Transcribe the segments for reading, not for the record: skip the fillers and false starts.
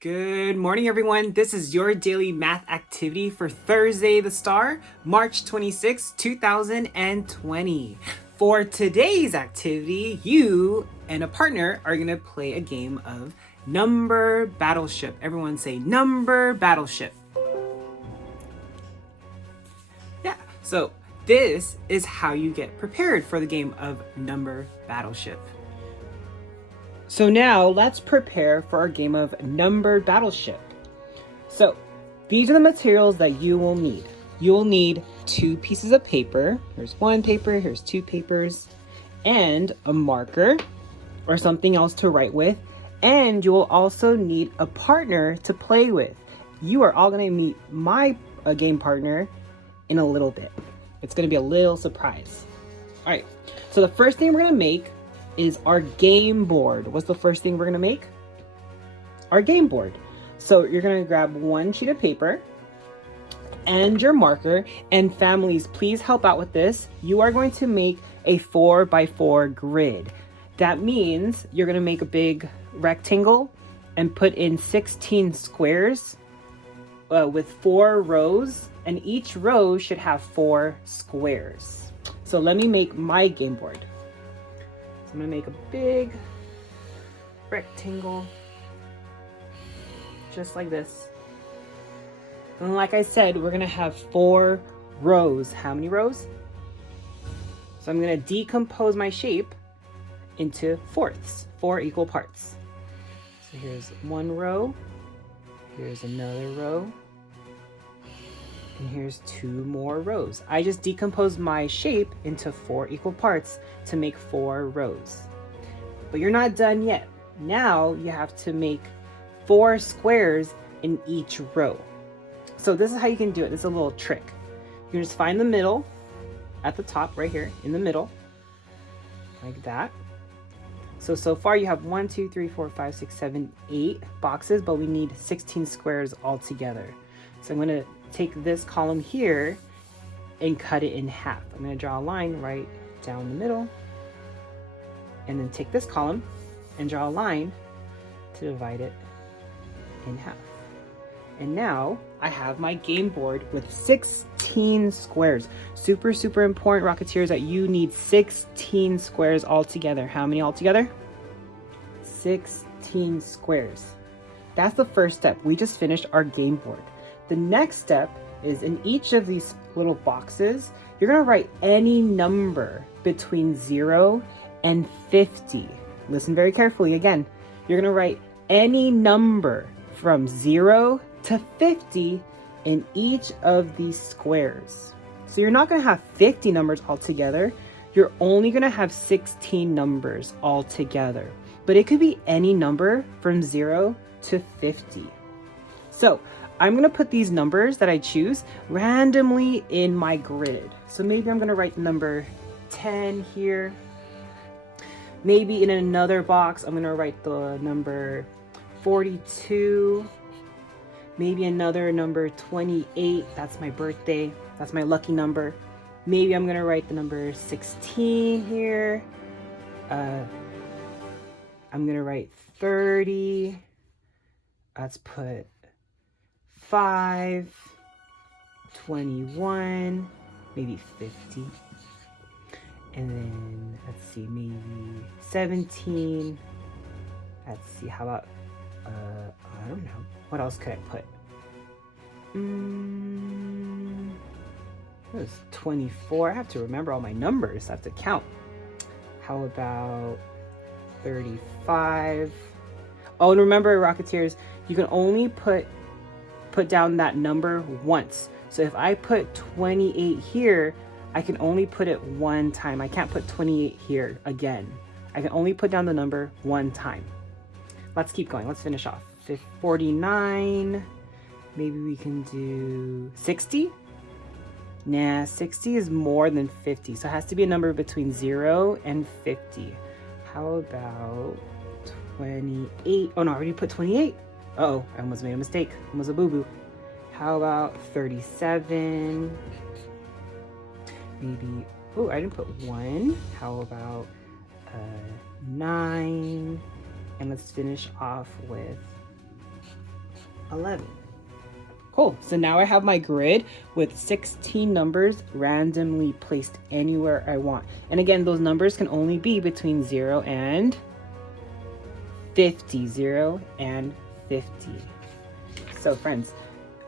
Good morning, everyone. This is your daily math activity for Thursday the Star, March 26, 2020. For today's activity, you and a partner are going to play a game of Number Battleship. Everyone say Number Battleship. Yeah, so this is how you get prepared for the game of Number Battleship. So now let's prepare for our game of Numbered Battleship. So these are the materials that you will need. You will need 2 pieces of paper. Here's 1 paper, here's 2 papers, and a marker or something else to write with. And you will also need a partner to play with. You are all going to meet my game partner in a little bit. It's going to be a little surprise. All right, so the first thing we're going to make is our game board. What's the first thing we're gonna make? Our game board. So you're gonna grab 1 sheet of paper and your marker, and families, please help out with this. You are going to make a 4x4 grid. That means you're gonna make a big rectangle and put in 16 squares with 4 rows, and each row should have 4 squares. So let me make my game board. I'm gonna make a big rectangle, just like this. And like I said, we're gonna have 4 rows. How many rows? So I'm gonna decompose my shape into fourths, 4 equal parts. So here's 1 row, here's another row, and here's 2 more rows. I just decomposed my shape into 4 equal parts to make 4 rows. But you're not done yet. Now you have to make 4 squares in each row. So this is how you can do it. This is a little trick. You can just find the middle at the top right here in the middle, like that. So far you have 1, 2, 3, 4, 5, 6, 7, 8 boxes, but we need 16 squares altogether. So I'm gonna take this column here and cut it in half. I'm gonna draw a line right down the middle, and then take this column and draw a line to divide it in half. And now I have my game board with 16 squares. Super important, Rocketeers, that you need 16 squares altogether. How many altogether? 16 squares. That's the first step. We just finished our game board. The next step is in each of these little boxes, you're gonna write any number between 0 and 50. Listen very carefully again. You're gonna write any number from 0 to 50 in each of these squares. So you're not gonna have 50 numbers altogether. You're only gonna have 16 numbers altogether. But it could be any number from 0 to 50. So I'm gonna put these numbers that I choose randomly in my grid. So maybe I'm gonna write the number 10 here. Maybe in another box, I'm gonna write the number 42. Maybe another number 28, that's my birthday. That's my lucky number. Maybe I'm gonna write the number 16 here. I'm gonna write 30. Let's put 5, 21, maybe 50. And then let's see, maybe 17. Let's see, how about I don't know. What else could I put? It was 24. I have to remember all my numbers. I have to count. How about 35? Oh, and remember, Rocketeers, you can only put down that number once. So if I put 28 here, I can only put it 1 time. I can't put 28 here again. I can only put down the number 1 time. Let's keep going. Let's finish off. 49. Maybe we can do 60. Nah, 60 is more than 50. So it has to be a number between 0 and 50. How about 28? Oh no, I already put 28. Uh-oh, I almost made a mistake. Almost a boo-boo. How about 37? Maybe, oh, I didn't put 1. How about 9? And let's finish off with 11. Cool. So now I have my grid with 16 numbers randomly placed anywhere I want. And again, those numbers can only be between 0 and 50. 0 and 50. So friends,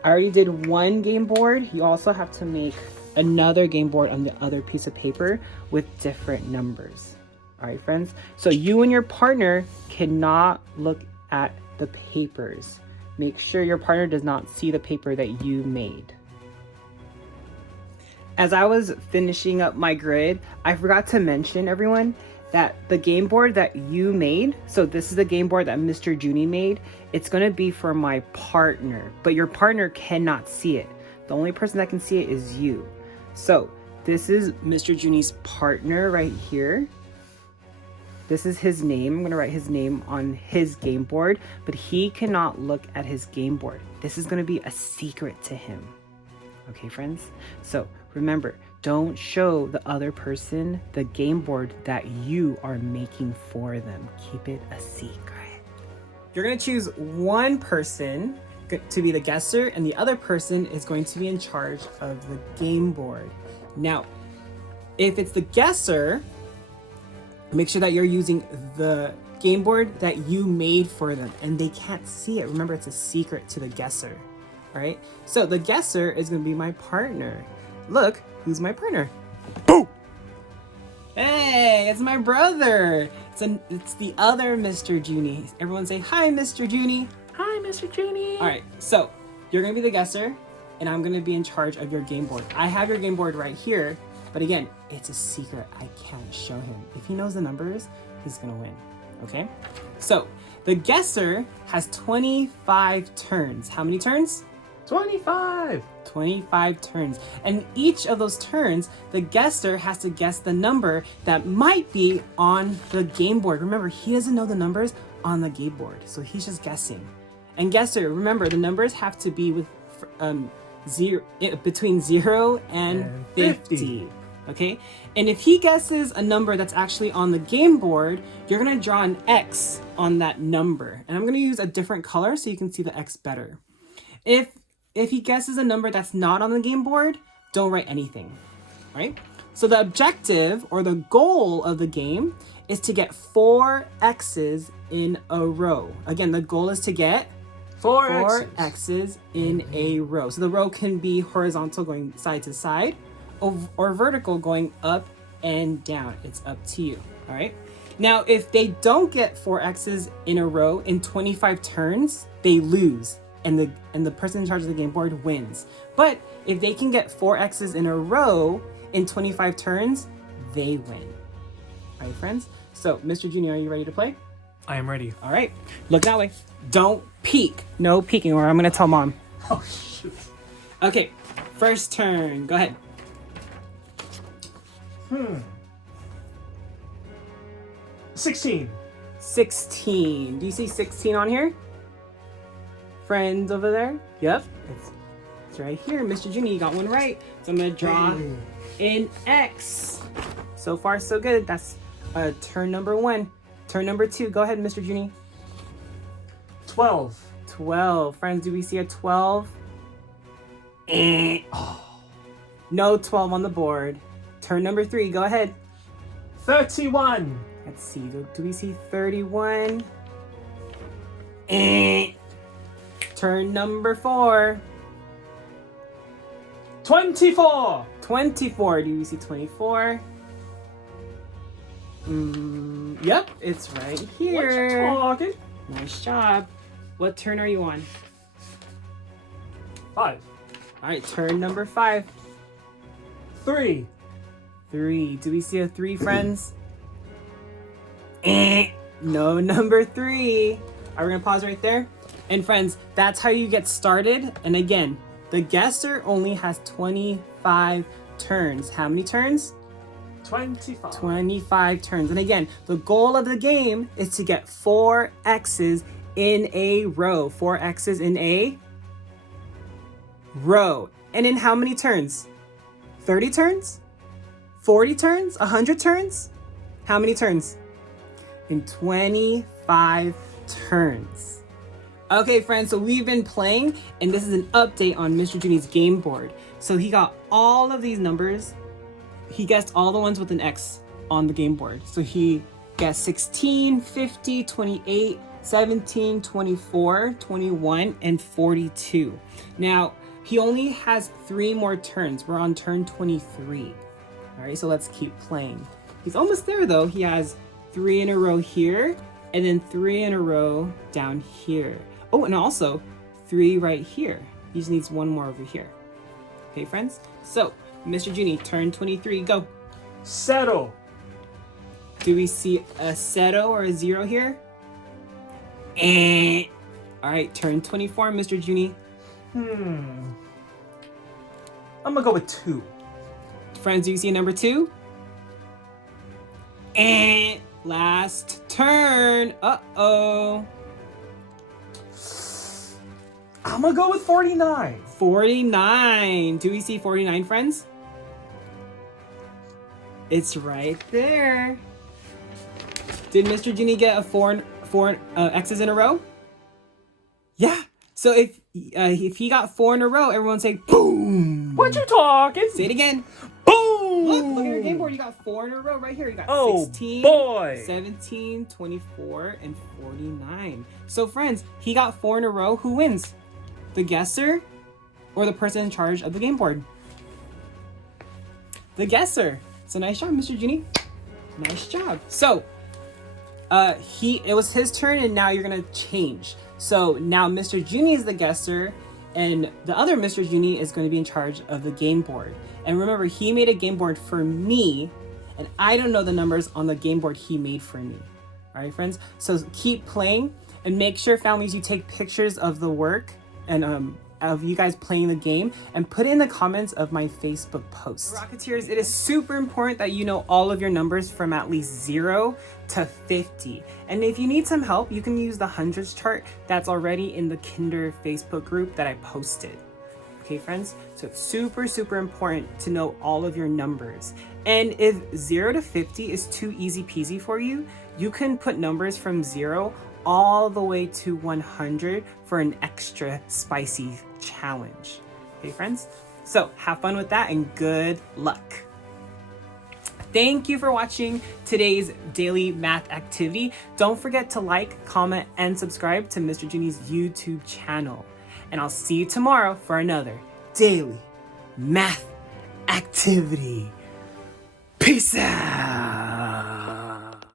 I already did one game board. You also have to make another game board on the other piece of paper with different numbers. All right, friends. So you and your partner cannot look at the papers. Make sure your partner does not see the paper that you made. As I was finishing up my grid, I forgot to mention, everyone, that the game board that you made, so this is the game board that Mr. Junie made, it's going to be for my partner, but your partner cannot see it. The only person that can see it is you. So this is Mr. Junie's partner right here. This is his name. I'm going to write his name on his game board, but he cannot look at his game board. This is going to be a secret to him. Okay, friends? So remember, don't show the other person the game board that you are making for them. Keep it a secret. You're going to choose one person to be the guesser, and the other person is going to be in charge of the game board. Now, if it's the guesser, make sure that you're using the game board that you made for them and they can't see it. Remember, it's a secret to the guesser. All right. So the guesser is going to be my partner. Look, who's my partner? Boo! Hey, it's my brother. It's the other Mr. Junie. Everyone say, hi, Mr. Junie. Hi, Mr. Junie. All right. So you're going to be the guesser and I'm going to be in charge of your game board. I have your game board right here. But again, it's a secret. I can't show him. If he knows the numbers, he's gonna win, okay? So, the guesser has 25 turns. How many turns? 25. 25 turns. And each of those turns, the guesser has to guess the number that might be on the game board. Remember, he doesn't know the numbers on the game board, so he's just guessing. And guesser, remember, the numbers have to be with between 0 and 50. Okay, and if he guesses a number that's actually on the game board, you're gonna draw an X on that number, and I'm gonna use a different color so you can see the X better. If he guesses a number that's not on the game board, don't write anything, right? So the objective or the goal of the game is to get 4 X's in a row. Again, the goal is to get 4 X's in a row. So the row can be horizontal, going side to side, or vertical, going up and down. It's up to you. All right. Now, if they don't get 4 X's in a row in 25 turns, they lose, and the person in charge of the game board wins. But if they can get 4 X's in a row in 25 turns, they win. All right, friends. So, Mr. Junior, are you ready to play? I am ready. All right. Look that way. Don't peek. No peeking, or I'm gonna tell Mom. Oh shoot. Okay. First turn. Go ahead. 16. 16. Do you see 16 on here? Friends over there? Yep. It's right here. Mr. Junie, you got one right. So I'm going to draw an X. So far, so good. That's turn number 1. Turn number 2. Go ahead, Mr. Junie. 12. 12. Friends, do we see a 12? No 12 on the board. Turn number 3. Go ahead. 31. Let's see. Do we see 31? Turn number 4. 24. 24. Do you see 24? Yep, it's right here. Talking. Nice job. What turn are you on? 5. All right, turn number 5. 3. 3. Do we see a 3, friends? No number 3. Are we gonna pause right there? And friends, that's how you get started. And again, the guesser only has 25 turns. How many turns? 25. 25 turns. And again, the goal of the game is to get 4 X's in a row. 4 X's in a row. And in how many turns? 30 turns? 40 turns? 100 turns? How many turns? In 25 turns. Okay, friends, so we've been playing, and this is an update on Mr. Junie's game board. So he got all of these numbers. He guessed all the ones with an X on the game board. So he guessed 16, 50, 28, 17, 24, 21, and 42. Now, he only has 3 more turns. We're on turn 23. All right, so let's keep playing. He's almost there, though. He has 3 in a row here, and then 3 in a row down here. Oh, and also 3 right here. He just needs 1 more over here. Okay, friends? So, Mr. Junie, turn 23, go. Settle. Do we see a settle or a 0 here? Eh. All right, turn 24, Mr. Junie. I'm gonna go with 2. Friends, do you see a number 2? Eh. Last turn. Uh-oh. I'm gonna go with 49. 49. Do we see 49, friends? It's right there. Did Mr. Junie get a four X's in a row? Yeah. So if he got 4 in a row, everyone say boom. What you talking? Say it again. Boom! Look at your game board. You got 4 in a row right here. You got 16, boy. 17, 24, and 49. So friends, he got 4 in a row. Who wins? The guesser or the person in charge of the game board? The guesser. So nice job, Mr. Junie. Nice job. So it was his turn, and now you're gonna change. So now Mr. Junie is the guesser, and the other Mr. Junie is going to be in charge of the game board. And remember, he made a game board for me, and I don't know the numbers on the game board he made for me. All right, friends? So keep playing, and make sure, families, you take pictures of the work and of you guys playing the game, and put it in the comments of my Facebook post. Rocketeers, it is super important that you know all of your numbers from at least 0 to 50. And if you need some help, you can use the hundreds chart that's already in the Kinder Facebook group that I posted. Okay, friends? So it's super, super important to know all of your numbers. And if 0 to 50 is too easy peasy for you, you can put numbers from 0 all the way to 100 for an extra spicy challenge. Okay, friends? So have fun with that and good luck. Thank you for watching today's daily math activity. Don't forget to like, comment, and subscribe to Mr. Junie's YouTube channel. And I'll see you tomorrow for another daily math activity. Peace out.